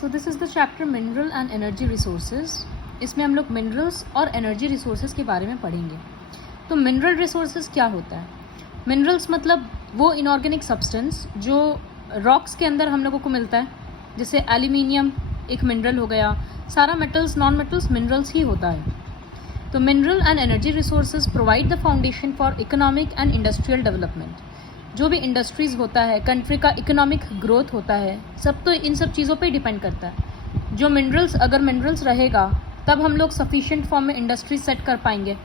So this is the chapter mineral and energy resources. इसमें हम लोग मिनरल्स और एनर्जी रिसोर्सेज के बारे में पढ़ेंगे। तो मिनरल रिसोर्सेज क्या होता है? मिनरल्स मतलब वो इनऑर्गेनिक सब्सटेंस जो रॉक्स के अंदर हम लोगों को मिलता है, जैसे एल्यूमिनियम एक मिनरल हो गया। सारा मेटल्स नॉन मेटल्स मिनरल्स ही होता है। तो mineral and energy resources provide the foundation for economic and industrial development. जो भी इंडस्ट्रीज़ होता है, कंट्री का इकोनॉमिक ग्रोथ होता है, सब तो इन सब चीज़ों पे डिपेंड करता है। जो मिनरल्स, अगर मिनरल्स रहेगा तब हम लोग सफिशिएंट फॉर्म में इंडस्ट्रीज सेट कर पाएंगे।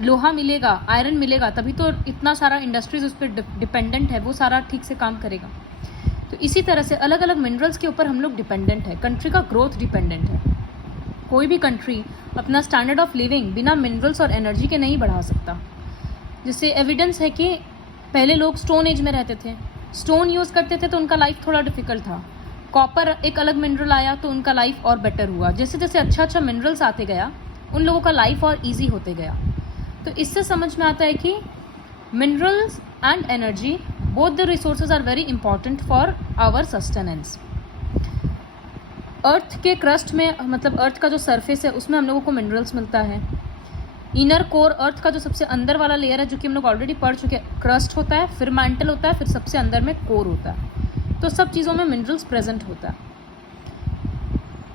लोहा मिलेगा, आयरन मिलेगा, तभी तो इतना सारा इंडस्ट्रीज उस पर डिपेंडेंट है, वो सारा ठीक से काम करेगा। तो इसी तरह से अलग अलग मिनरल्स के ऊपर हम लोग डिपेंडेंट है। कंट्री का ग्रोथ डिपेंडेंट है। कोई भी कंट्री अपना स्टैंडर्ड ऑफ लिविंग बिना मिनरल्स और एनर्जी के नहीं बढ़ा सकता। जिससे एविडेंस है कि पहले लोग स्टोन एज में रहते थे, स्टोन यूज़ करते थे तो उनका लाइफ थोड़ा डिफ़िकल्ट था। कॉपर एक अलग मिनरल आया तो उनका लाइफ और बेटर हुआ। जैसे जैसे अच्छा मिनरल्स आते गया, उन लोगों का लाइफ और इजी होते गया। तो इससे समझ में आता है कि minerals and energy both the resources are very important for our sustenance. Earth के क्रस्ट में, मतलब अर्थ का जो सरफेस है, उसमें हम लोगों को मिनरल्स मिलता है। इनर कोर, अर्थ का जो सबसे अंदर वाला लेयर है, जो कि हम लोग ऑलरेडी पढ़ चुके हैं, क्रस्ट होता है, फिर मैंटल होता है, फिर सबसे अंदर में कोर होता है। तो सब चीज़ों में मिनरल्स प्रेजेंट होता है।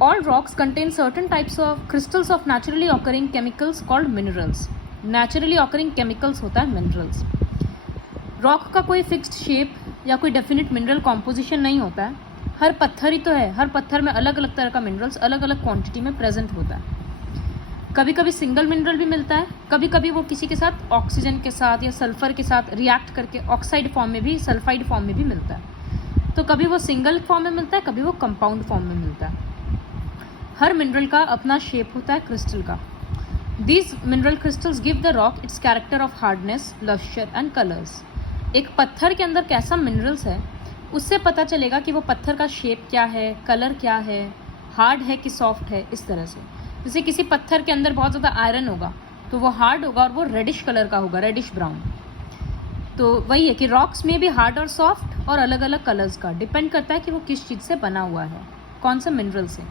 All rocks contain certain types of crystals of naturally occurring chemicals called minerals. Naturally occurring chemicals होता है मिनरल्स। रॉक का कोई फिक्स्ड शेप या कोई डेफिनेट मिनरल कॉम्पोजिशन नहीं होता है। हर पत्थर ही तो है, हर पत्थर में अलग अलग तरह का मिनरल्स अलग अलग क्वांटिटी में प्रेजेंट होता है। कभी कभी सिंगल मिनरल भी मिलता है, कभी कभी वो किसी के साथ ऑक्सीजन के साथ या सल्फर के साथ रिएक्ट करके ऑक्साइड फॉर्म में भी, सल्फाइड फॉर्म में भी मिलता है। तो कभी वो सिंगल फॉर्म में मिलता है, कभी वो कंपाउंड फॉर्म में मिलता है। हर मिनरल का अपना शेप होता है क्रिस्टल का। These mineral crystals give the rock its character of hardness, lustre and colours. एक पत्थर के अंदर कैसा मिनरल्स है, उससे पता चलेगा कि वो पत्थर का शेप क्या है, कलर क्या है, हार्ड है कि सॉफ्ट है। इस तरह से जैसे किसी पत्थर के अंदर बहुत ज़्यादा आयरन होगा तो वो हार्ड होगा और वो रेडिश कलर का होगा, रेडिश ब्राउन। तो वही है कि रॉक्स में भी हार्ड और सॉफ्ट और अलग अलग कलर्स का डिपेंड करता है कि वो किस चीज़ से बना हुआ है, कौन सा मिनरल से।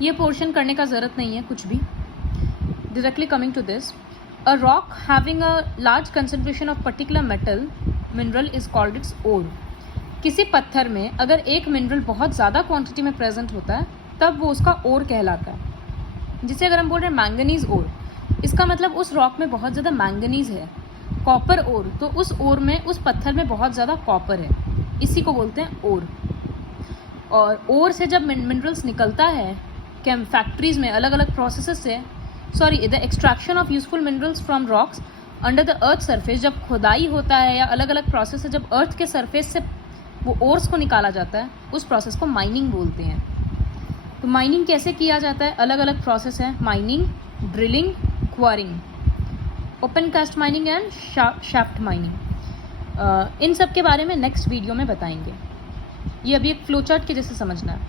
ये पोर्शन करने का ज़रूरत नहीं है कुछ भी। Directly coming to this, a rock having a large concentration of particular metal mineral is called its ore. किसी पत्थर में अगर एक मिनरल बहुत ज़्यादा क्वांटिटी में प्रेजेंट होता है तब वो उसका ओर कहलाता है। जिसे अगर हम बोल रहे हैं मैंगनीज ओर, इसका मतलब उस रॉक में बहुत ज़्यादा मैंगनीज है। कॉपर ओर, तो उस ओर में, उस पत्थर में बहुत ज़्यादा कॉपर है, इसी को बोलते हैं ओर। और ओर से जब मिनरल्स निकलता है फैक्ट्रीज में अलग अलग प्रोसेसेस से, the extraction of useful minerals from rocks under the earth surface, जब खुदाई होता है या अलग अलग प्रोसेस से जब अर्थ के सरफेस से वो ओर्स को निकाला जाता है, उस प्रोसेस को माइनिंग बोलते हैं। तो माइनिंग कैसे किया जाता है? अलग अलग प्रोसेस है। Mining, drilling, quarrying, open cast mining and shaft mining. इन सब के बारे में नेक्स्ट वीडियो में बताएंगे। ये अभी एक फ्लो चार्ट के जैसे समझना है।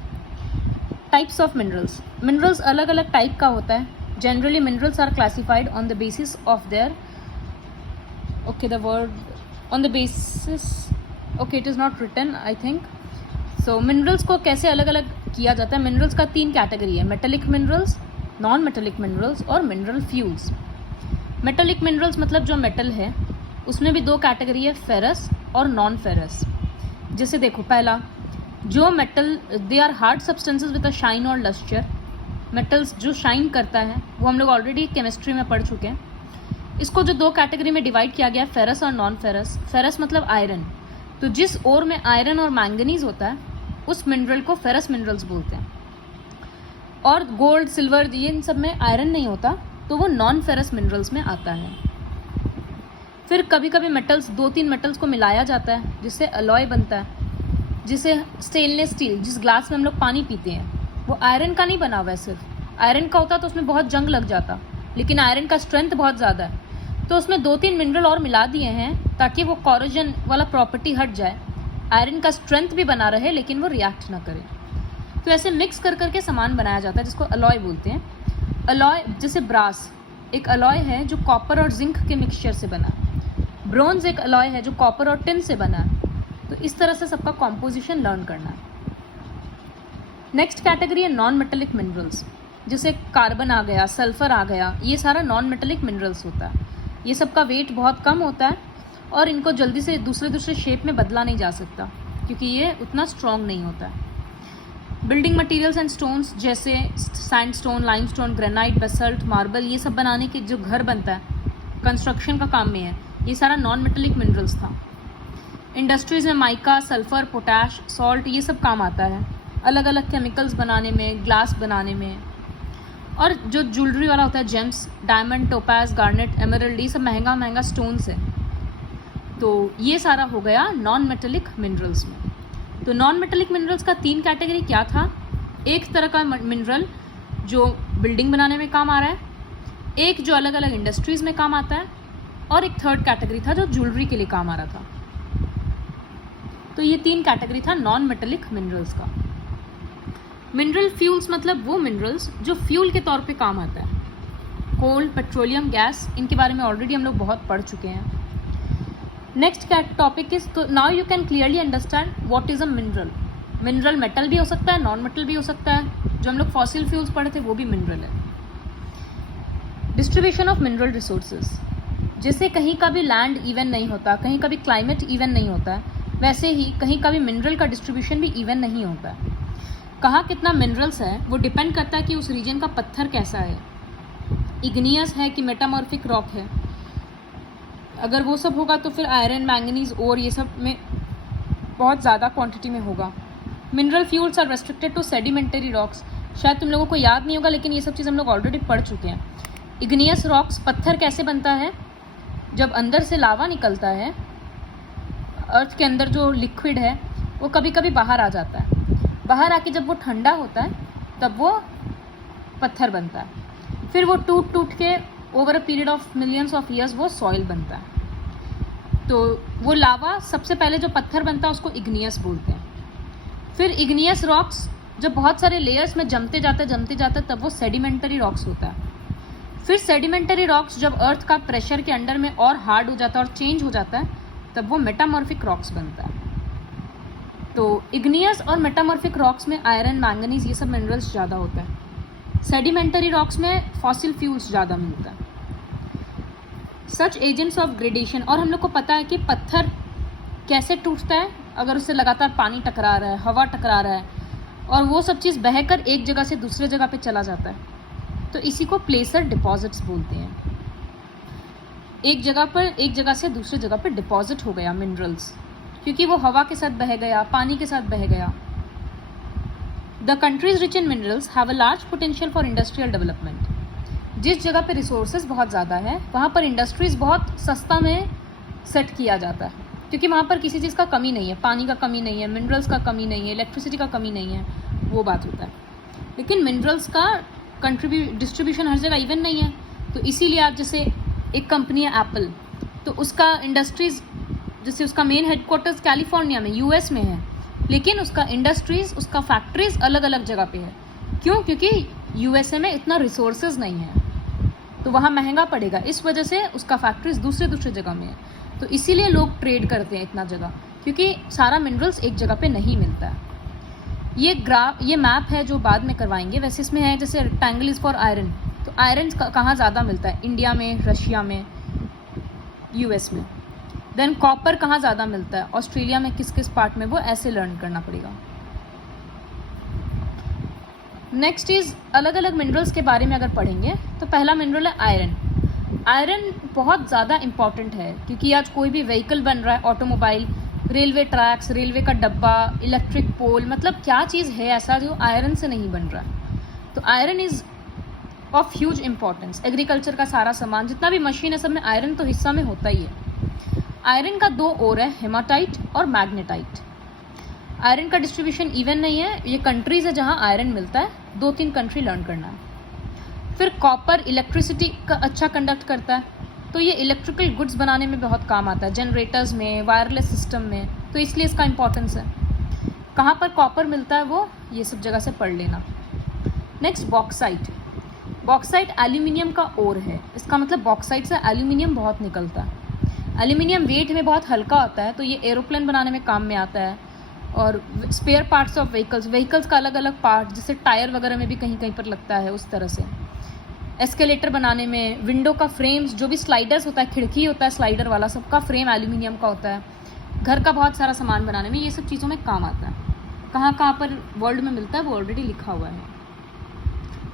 Types of minerals. मिनरल्स अलग अलग टाइप का होता है। Generally minerals are classified on the basis of their, it is not written I think. So minerals को कैसे अलग अलग किया जाता है? मिनरल्स का 3 कैटेगरी है: metallic minerals, non metallic minerals और मिनरल फ्यूल्स। मेटेलिक मिनरल्स मतलब जो मेटल है, उसमें भी 2 कैटेगरी है, फेरस और नॉन फेरस। जैसे देखो, पहला जो metal, they are hard substances with a shine और लस्टर। मेटल्स जो शाइन करता है वो हम लोग ऑलरेडी केमिस्ट्री में पढ़ चुके हैं। इसको जो 2 कैटेगरी में डिवाइड किया गया, फेरस और नॉन फेरस। फेरस मतलब आयरन, तो जिस ओर में आयरन और मैंगनीज होता है उस मिनरल को फेरस मिनरल्स बोलते हैं। और गोल्ड, सिल्वर, ये इन सब में आयरन नहीं होता, तो वो नॉन फेरस मिनरल्स में आता है। फिर कभी कभी मेटल्स, 2-3 मेटल्स को मिलाया जाता है जिससे अलॉय बनता है। जिसे स्टेनलेस स्टील, जिस ग्लास में हम लोग पानी पीते हैं, वो आयरन का नहीं बना हुआ है। सिर्फ आयरन का होता तो उसमें बहुत जंग लग जाता, लेकिन आयरन का स्ट्रेंथ बहुत ज़्यादा है, तो उसमें 2-3 मिनरल और मिला दिए हैं ताकि वो कॉरोजन वाला प्रॉपर्टी हट जाए, आयरन का स्ट्रेंथ भी बना रहे लेकिन वो रिएक्ट ना करे। तो ऐसे मिक्स कर करके सामान बनाया जाता है जिसको अलॉय बोलते हैं। अलॉय जैसे ब्रास एक अलॉय है जो कॉपर और जिंक के मिक्सचर से बना है। ब्रोंज एक अलॉय है जो कॉपर और टिन से बना है। तो इस तरह से सबका कॉम्पोजिशन लर्न करना है। नेक्स्ट कैटेगरी है नॉन मेटेलिक मिनरल्स, जैसे कार्बन आ गया, सल्फर आ गया, ये सारा नॉन मेटेलिक मिनरल्स होता है। ये सब का वेट बहुत कम होता है और इनको जल्दी से दूसरे शेप में बदला नहीं जा सकता क्योंकि ये उतना स्ट्रॉन्ग नहीं होता है। बिल्डिंग मटेरियल्स एंड स्टोन्स जैसे sandstone, limestone, granite, basalt, marble, ये सब बनाने के जो घर बनता है, कंस्ट्रक्शन का काम में है, ये सारा नॉन मेटेलिक मिनरल्स था। इंडस्ट्रीज़ में माइका, सल्फर, पोटैश, सॉल्ट, ये सब काम आता है अलग अलग केमिकल्स बनाने में, ग्लास बनाने में। और जो ज्वेलरी वाला होता है, James, diamond, topaz, garnet, emerald, ये सब महंगा महंगा स्टोन्स है। तो ये सारा हो गया नॉन मेटेलिक मिनरल्स में। तो नॉन मेटेलिक मिनरल्स का 3 कैटेगरी क्या था? एक तरह का मिनरल जो बिल्डिंग बनाने में काम आ रहा है, एक जो अलग अलग इंडस्ट्रीज़ में काम आता है, और एक थर्ड कैटेगरी था जो ज्वेलरी के लिए काम आ रहा था। तो ये 3 कैटेगरी था नॉन मेटेलिक मिनरल्स का। मिनरल फ्यूल्स मतलब वो मिनरल्स जो फ्यूल के तौर पे काम आता है। कोल, पेट्रोलियम, गैस, इनके बारे में ऑलरेडी हम लोग बहुत पढ़ चुके हैं। नेक्स्ट टॉपिक इज, तो now you can clearly understand what is a mineral. Mineral metal भी हो सकता है, नॉन मेटल भी हो सकता है। जो हम लोग फॉसिल फ्यूल्स पढ़े थे वो भी मिनरल है। डिस्ट्रीब्यूशन ऑफ मिनरल रिसोर्सेज, जैसे कहीं का भी लैंड इवन नहीं होता, कहीं का भी क्लाइमेट इवन नहीं होता है, वैसे ही कहीं का भी मिनरल का डिस्ट्रीब्यूशन भी इवन नहीं होता है। कहाँ कितना मिनरल्स है वो डिपेंड करता है कि उस रीजन का पत्थर कैसा है, इग्नियस है कि मेटामॉर्फिक रॉक है। अगर वो सब होगा तो फिर आयरन, मैंगनीज, और ये सब में बहुत ज़्यादा क्वांटिटी में होगा। Mineral fuels are restricted to sedimentary rocks, शायद तुम लोगों को याद नहीं होगा लेकिन ये सब चीज़ हम लोग ऑलरेडी पढ़ चुके हैं। इग्नियस रॉक्स, पत्थर कैसे बनता है? जब अंदर से लावा निकलता है, अर्थ के अंदर जो लिक्विड है वो कभी कभी बाहर आ जाता है, बाहर आके जब वो ठंडा होता है तब वो पत्थर बनता है। फिर वो टूट टूट के over a period of millions of years वो सॉइल बनता है। तो वो लावा सबसे पहले जो पत्थर बनता है उसको इग्नियस बोलते हैं। फिर इग्नियस रॉक्स जब बहुत सारे लेयर्स में जमते जाते तब वो सेडिमेंटरी रॉक्स होता है। फिर सेडिमेंटरी रॉक्स जब अर्थ का प्रेशर के अंडर में और हार्ड हो जाता है और चेंज हो जाता है तब वो मेटामॉर्फिक रॉक्स बनता है। तो इग्नियस और मेटामॉर्फिक रॉक्स में आयरन, मैंगनीज, ये सब मिनरल्स ज़्यादा होता है। सेडिमेंटरी रॉक्स में फॉसिल फ्यूल्स ज़्यादा मिलता है। सच एजेंट्स ऑफ ग्रेडेशन, और हम लोग को पता है कि पत्थर कैसे टूटता है अगर उससे लगातार पानी टकरा रहा है, हवा टकरा रहा है, और वो सब चीज़ बहकर एक जगह से दूसरे जगह पे चला जाता है। तो इसी को प्लेसर डिपॉजिट्स बोलते हैं। एक जगह से दूसरे जगह पर डिपॉजिट हो गया मिनरल्स, क्योंकि वो हवा के साथ बह गया, पानी के साथ बह गया। The countries rich in minerals have a large potential for industrial development. जिस जगह पे रिसोर्सेज बहुत ज़्यादा है वहाँ पर इंडस्ट्रीज़ बहुत सस्ता में सेट किया जाता है, क्योंकि वहाँ पर किसी चीज़ का कमी नहीं है, पानी का कमी नहीं है, मिनरल्स का कमी नहीं है, इलेक्ट्रिसिटी का कमी नहीं है, वो बात होता है। लेकिन मिनरल्स का डिस्ट्रीब्यूशन हर जगह इवन नहीं है। तो इसीलिए आप जैसे एक कंपनी है एप्पल, तो उसका इंडस्ट्रीज़, जैसे उसका मेन हेडक्वार्टर्स कैलिफोर्निया में, यूएस में है, लेकिन उसका इंडस्ट्रीज़, उसका फैक्ट्रीज अलग अलग जगह पे है। क्यों? क्योंकि यूएसए में इतना रिसोर्सेज नहीं है, तो वहाँ महंगा पड़ेगा, इस वजह से उसका फैक्ट्रीज दूसरे जगह में है। तो इसीलिए लोग ट्रेड करते हैं इतना जगह, क्योंकि सारा मिनरल्स एक जगह पे नहीं मिलता है। ये मैप है जो बाद में करवाएंगे। वैसे इसमें है जैसे रेक्टेंगल इज फॉर आयरन, तो आयरन कहाँ ज़्यादा मिलता है? इंडिया में, रशिया में, यूएस में। देन कॉपर कहाँ ज़्यादा मिलता है? ऑस्ट्रेलिया में किस किस पार्ट में, वो ऐसे लर्न करना पड़ेगा। नेक्स्ट इज़ अलग अलग मिनरल्स के बारे में अगर पढ़ेंगे तो पहला मिनरल है आयरन। आयरन बहुत ज़्यादा इम्पॉर्टेंट है, क्योंकि आज कोई भी व्हीकल बन रहा है, ऑटोमोबाइल, रेलवे ट्रैक्स, रेलवे का डब्बा, इलेक्ट्रिक पोल, मतलब क्या चीज़ है ऐसा जो आयरन से नहीं बन रहा है। तो iron is of huge importance. Agriculture का सारा सामान, जितना भी मशीन है, सब में आयरन तो हिस्सा में होता ही है। आयरन का 2 और है, हेमाटाइट और मैग्नेटाइट। आयरन का डिस्ट्रीब्यूशन इवन नहीं है, ये कंट्रीज़ है जहाँ आयरन मिलता है, 2-3 कंट्री लर्न करना है। फिर कॉपर इलेक्ट्रिसिटी का अच्छा कंडक्ट करता है, तो ये इलेक्ट्रिकल गुड्स बनाने में बहुत काम आता है, जनरेटर्स में, वायरलेस सिस्टम में, तो इसलिए इसका इंपॉर्टेंस है। कहाँ पर कॉपर मिलता है वो ये सब जगह से पढ़ लेना। Next bauxite. बॉक्साइट एल्यूमिनियम का ओर है, इसका मतलब बॉक्साइट से एल्यूमिनियम बहुत निकलता है। एल्यूमिनियम वेट में बहुत हल्का होता है, तो ये एरोप्लेन बनाने में काम में आता है, और स्पेयर पार्ट्स ऑफ व्हीकल्स का अलग अलग पार्ट, जैसे टायर वगैरह में भी कहीं कहीं पर लगता है उस तरह से। एस्केलेटर बनाने में, विंडो का फ्रेम्स, जो भी स्लाइडर्स होता है, खिड़की होता है स्लाइडर वाला, सबका फ्रेम एल्यूमिनियम का होता है। घर का बहुत सारा सामान बनाने में ये सब चीज़ों में काम आता है। कहाँ कहाँ पर वर्ल्ड में मिलता है वो ऑलरेडी लिखा हुआ है।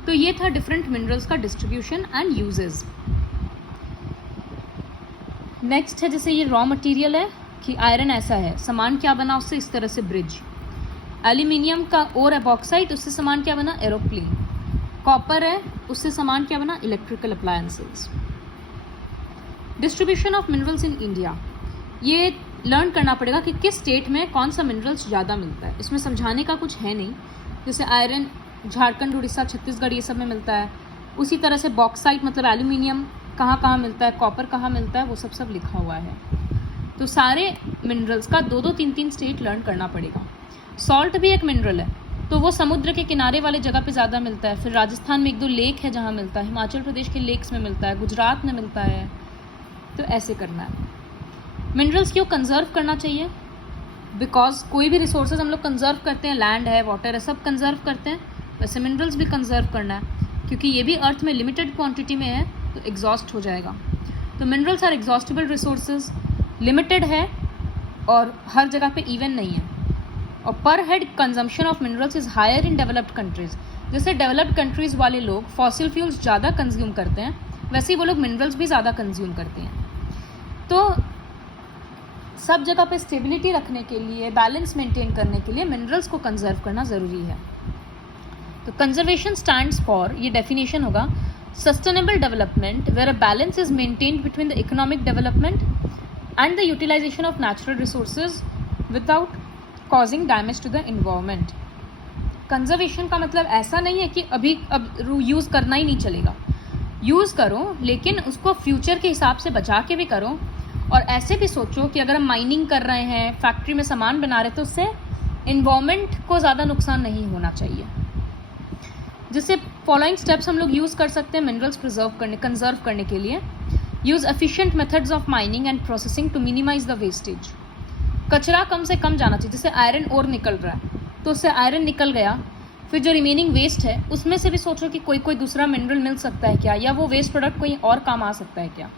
तो ये था डिफरेंट मिनरल्स का डिस्ट्रीब्यूशन एंड यूजेस। नेक्स्ट है, जैसे ये रॉ मटेरियल है कि आयरन ऐसा है, सामान क्या बना उससे, इस तरह से ब्रिज। एल्यूमिनियम का ओर है बॉक्साइट, उससे सामान क्या बना, एरोप्लेन। कॉपर है, उससे सामान क्या बना, electrical appliances. Distribution of minerals in India, ये लर्न करना पड़ेगा कि किस स्टेट में कौन सा मिनरल्स ज़्यादा मिलता है। इसमें समझाने का कुछ है नहीं। जैसे आयरन झारखंड, उड़ीसा, छत्तीसगढ़ ये सब में मिलता है। उसी तरह से बॉक्साइट मतलब एल्यूमिनियम कहाँ कहाँ मिलता है, कॉपर कहाँ मिलता है, वो सब लिखा हुआ है। तो सारे मिनरल्स का 2-3 स्टेट लर्न करना पड़ेगा। सॉल्ट भी एक मिनरल है, तो वो समुद्र के किनारे वाले जगह पे ज़्यादा मिलता है। फिर राजस्थान में 1-2 लेक है जहाँ मिलता है, हिमाचल प्रदेश के लेक्स में मिलता है, गुजरात में मिलता है। तो ऐसे करना है। मिनरल्स क्यों कंजर्व करना चाहिए? बिकॉज कोई भी रिसोर्सेज हम लोग कंजर्व करते हैं, लैंड है, वाटर है, सब कंजर्व करते हैं, वैसे मिनरल्स भी कंजर्व करना है, क्योंकि ये भी अर्थ में लिमिटेड क्वांटिटी में है तो एग्जॉस्ट हो जाएगा। तो minerals are exhaustible resources, limited है और हर जगह पे इवन नहीं है। और per head consumption of minerals is higher in developed countries. जैसे डेवलप्ड कंट्रीज़ वाले लोग फॉसिल फ्यूल्स ज़्यादा कंज्यूम करते हैं, वैसे ही वो लोग मिनरल्स भी ज़्यादा कंज्यूम करते हैं। तो सब जगह पे स्टेबिलिटी रखने के लिए, बैलेंस मेंटेन करने के लिए मिनरल्स को कंजर्व करना ज़रूरी है। तो कंजर्वेशन स्टैंड्स फॉर, ये डेफिनेशन होगा, sustainable development where a balance is maintained between the economic development and the utilisation of natural resources without causing damage to the environment. Conservation का मतलब ऐसा नहीं है कि अब यूज़ करना ही नहीं चलेगा, यूज़ करो, लेकिन उसको फ्यूचर के हिसाब से बचा के भी करो। और ऐसे भी सोचो कि अगर हम माइनिंग कर रहे हैं, फैक्ट्री में सामान बना रहे हैं, तो उससे इन्वायरमेंट को ज़्यादा नुकसान नहीं होना चाहिए। जैसे फॉलोइंग स्टेप्स हम लोग यूज़ कर सकते हैं मिनरल्स कंजर्व करने के लिए। Use efficient methods of mining and processing to minimise the wastage. कचरा कम से कम जाना चाहिए। जैसे आयरन ओर निकल रहा है तो उससे आयरन निकल गया, फिर जो रिमेनिंग वेस्ट है उसमें से भी सोचो कि कोई दूसरा मिनरल मिल सकता है क्या, या वो वेस्ट प्रोडक्ट कोई और काम आ सकता है क्या।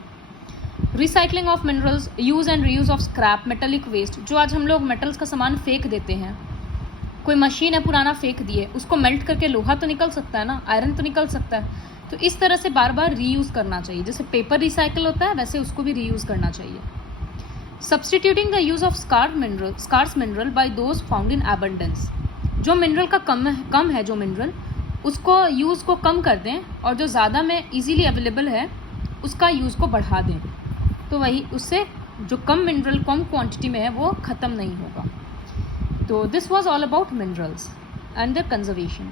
Recycling of minerals, use and reuse of scrap, metallic waste, जो आज हम लोग मेटल्स का सामान फेंक देते हैं, कोई मशीन है पुराना फेंक दिए, उसको मेल्ट करके लोहा तो निकल सकता है ना, आयरन तो निकल सकता है। तो इस तरह से बार बार रीयूज़ करना चाहिए। जैसे पेपर रिसाइकल होता है वैसे उसको भी रीयूज़ करना चाहिए। Substituting the use of scarce mineral by those found in abundance, जो मिनरल का कम है जो मिनरल, उसको यूज़ को कम कर दें, और जो ज़्यादा में इजीली अवेलेबल है उसका यूज़ को बढ़ा दें। तो वही उससे जो कम मिनरल कम क्वांटिटी में है वो ख़त्म नहीं होगा। तो this was all about minerals and their conservation.